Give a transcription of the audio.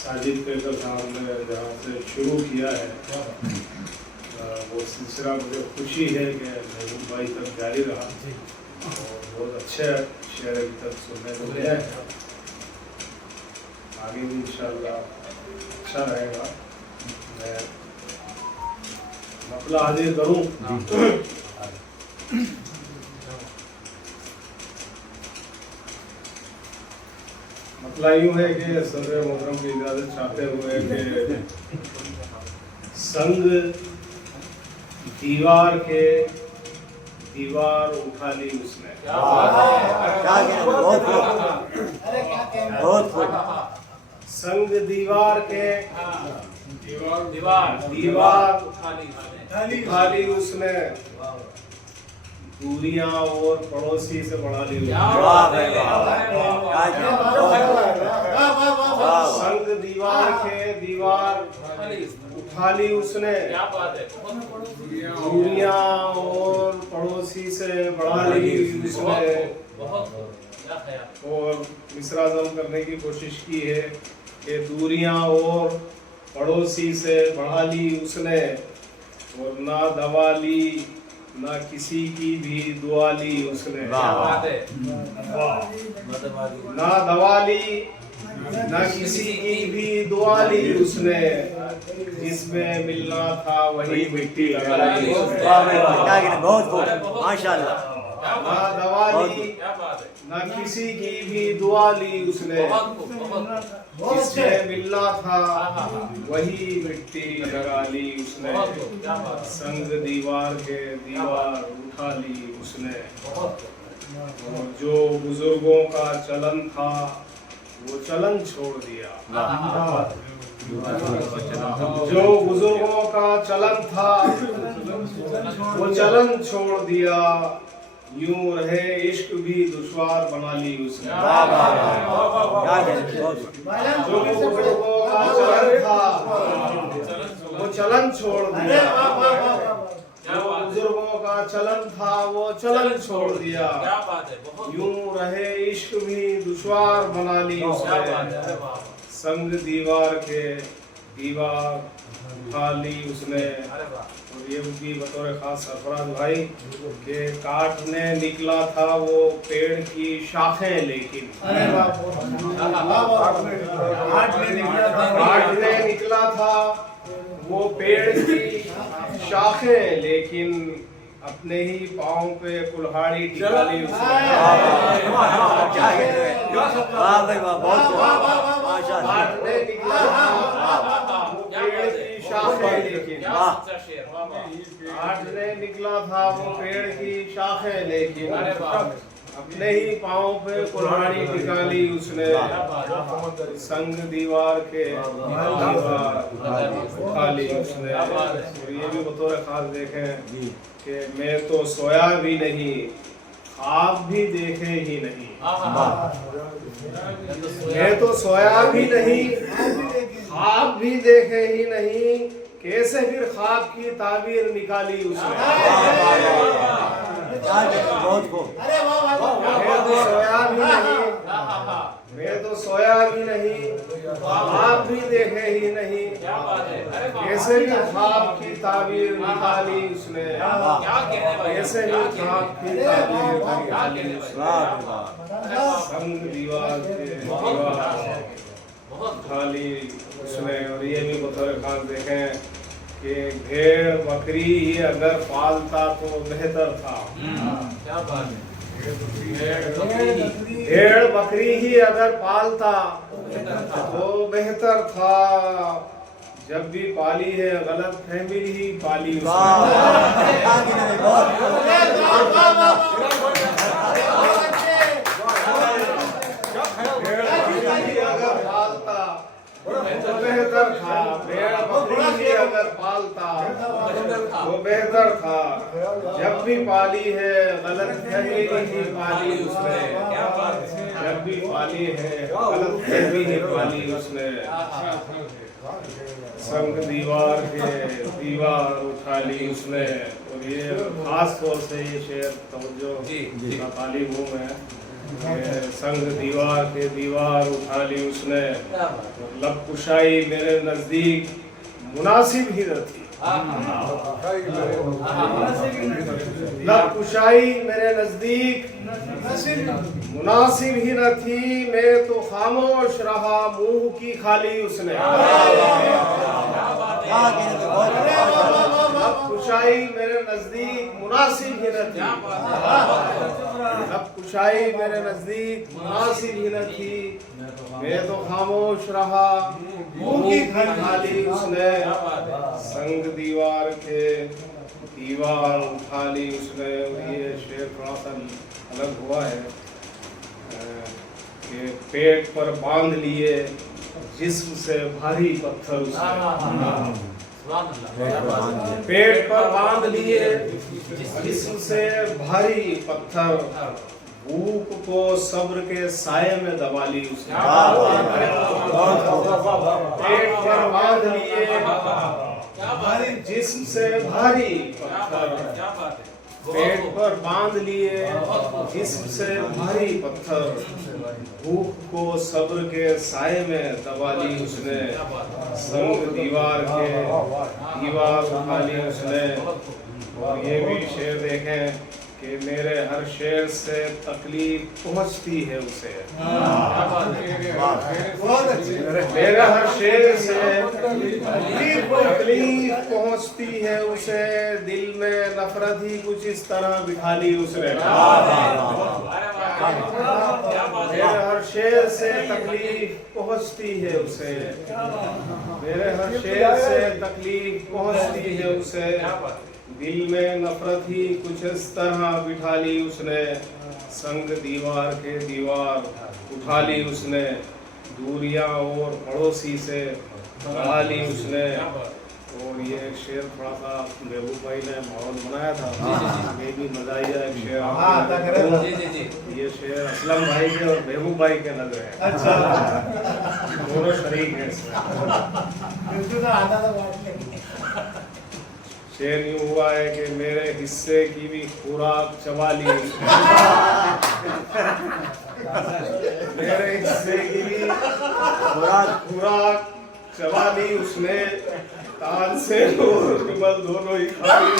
साजिद कैकर साहब ने जहाँ से शुरू किया है वो सिलसिला मुझे खुशी है कि महबूब भाई तक जारी रहा और बहुत अच्छे शेर अभी तक सुनने को मिला है। आगे भी इंशाअल्लाह अच्छा रहेगा। मैं मसला हाजिर करूँ। मसला यूँ है कि सदर मोहतरम की इजाज़त चाहते हुए कि संग दीवार के दीवार उठा ली उसने। संग दीवार के दीवार उठा ली उसने, दूरियां और पड़ोसी से बढ़ा ली। संग दीवार के दीवार उठा ली उसने, दूरियां और पड़ोसी से बढ़ा ली उसने। और मिसरा ज़म करने की कोशिश की है कि दूरियां और पड़ोसी से बढ़ा ली उसने, और ना दवा ली ना किसी की भी दुआ ली उसने। ना दवा ली ना किसी की भी दुआ ली उसने, जिसमें मिलना था वही मिट्टी लगा ली उसने। माशाअल्लाह। ना दवा ली ना किसी की भी दुआ ली उसने, जिसमें मिलना था वही मिट्टी लगा ली उसने। संग दीवार के दीवार उठा ली उसने, और जो बुजुर्गों का चलन था वो चलन छोड़ दिया। जो बुजुर्गों का चलन था वो चलन छोड़ दिया, यूं रहे इश्क भी दुश्वार बना ली उसने। जो बुजुर्गों का चलन था वो चलन छोड़ दिया, जो बुजुर्गों का चलन था वो चलन छोड़ दिया, यूं रहे इश्क भी दुश्वार बना ली उसने। संग दीवार के दीवार उठा ली उसने। और ये उनकी बतौर खास सरफराज भाई के काटने निकला था वो पेड़ की शाखें, लेकिन काटने निकला था वो पेड़ की शाखें, लेकिन अपने ही पाँव पे कुल्हाड़ी टिका ली उसने। काटने निकला था वो पेड़ की शाखें, लेकिन काटने निकला था वो पेड़ की शाखें, लेकिन अपने ही पाँव पे कुल्हाड़ी टिका ली उसने। संग दीवार के दीवार उठा ली उसने। और ये भी बतौर खास देखें कि मैं तो सोया भी नहीं, ख्वाब भी देखे ही नहीं। मैं तो सोया भी नहीं, ख्वाब भी देखे ही नहीं, कैसे फिर ख्वाब की ताबीर निकाली उसने। मैं तो सोया भी नहीं, ख्वाब भी देखे ही नहीं, कैसे भी ख्वाब की ताबीर निकाली उसने। कैसे भी ख्वाब की ताबीर निकाली उसने। संग दीवार के दीवार खाली उसने। और ये भी बतौर खास देखें कि भेड़ बकरी ही अगर पालता तो बेहतर था। भेड़ बकरी ही अगर पालता तो बेहतर था, जब भी पाली है गलत फहमी ही पाली उसने। अगर पालता तो बेहतर था, भेड़ बकरी ही अगर पालता तो बेहतर था, जब भी पाली है गलत फहमी ही पाली उसने। जब भी पाली है गलत फहमी ही पाली उसने। संग दीवार के दीवार उठा ली उसने। और ये खास तौर से ये शेर तवज्जो का तालिब हूँ मैं संग दीवार के दीवार उठा ली उसने, लब कुशाई मेरे नजदीक मुनासिब ही न थी। लब कुशाई मेरे नजदीक मुनासिब ही न थी, मैं तो खामोश रहा मुंह की खाली उसने। लब कुशाई मेरे नजदीक मुनासिब ही न थी, लब कुशाई मेरे नजदीक मुनासिब ही न थी, मैं तो खामोश रहा मुंह की खाली उसने। संग दीवार के दीवार उठा ली उसने। ये शेर थोड़ा सा अलग हुआ है कि पेट पर बांध लिए जिस्म से भारी पत्थर उसने। पेट पर बांध लिए जिस्म से भारी पत्थर, भूख को सब्र के साये में दबा ली उसने। पेट पर बांध लिए भारी जिस्म से भारी पत्थर, पेट पर बांध लिए जिस्म से भारी पत्थर, भूख को सब्र के साये में दबा ली उसने। संग दीवार के दीवार उठा ली उसने। और ये भी शेर देखें कि मेरे हर शेर से तकलीफ पहुंचती है उसे। मेरे हर शेर से तकलीफ पहुंचती है उसे, दिल में नफरत ही कुछ इस तरह बिठा ली उसने। मेरे हर शेर से तकलीफ पहुंचती है उसे, मेरे हर शेर से तकलीफ पहुंचती है उसे, दिल में नफरत ही कुछ इस तरह बिठा ली उसने। संग दीवार के दीवार उठा ली उसने, दूरियां और पड़ोसी से बढ़ा ली उसने। और ये एक शेर थोड़ा सा महबूब भाई ने माहौल बनाया था, ये भी मज़ाहिया एक शेर। ये शेर असलम भाई के और महबूब भाई के लग रहे हैं। अच्छा, दोनों शरीक हैं इसमें। शेर यूं हुआ है कि मेरे हिस्से की भी खुराक चबा ली उसने। मेरे हिस्से की भी खुराक चबा ली उसने, तान से और कमल दोनों ही खा लिए।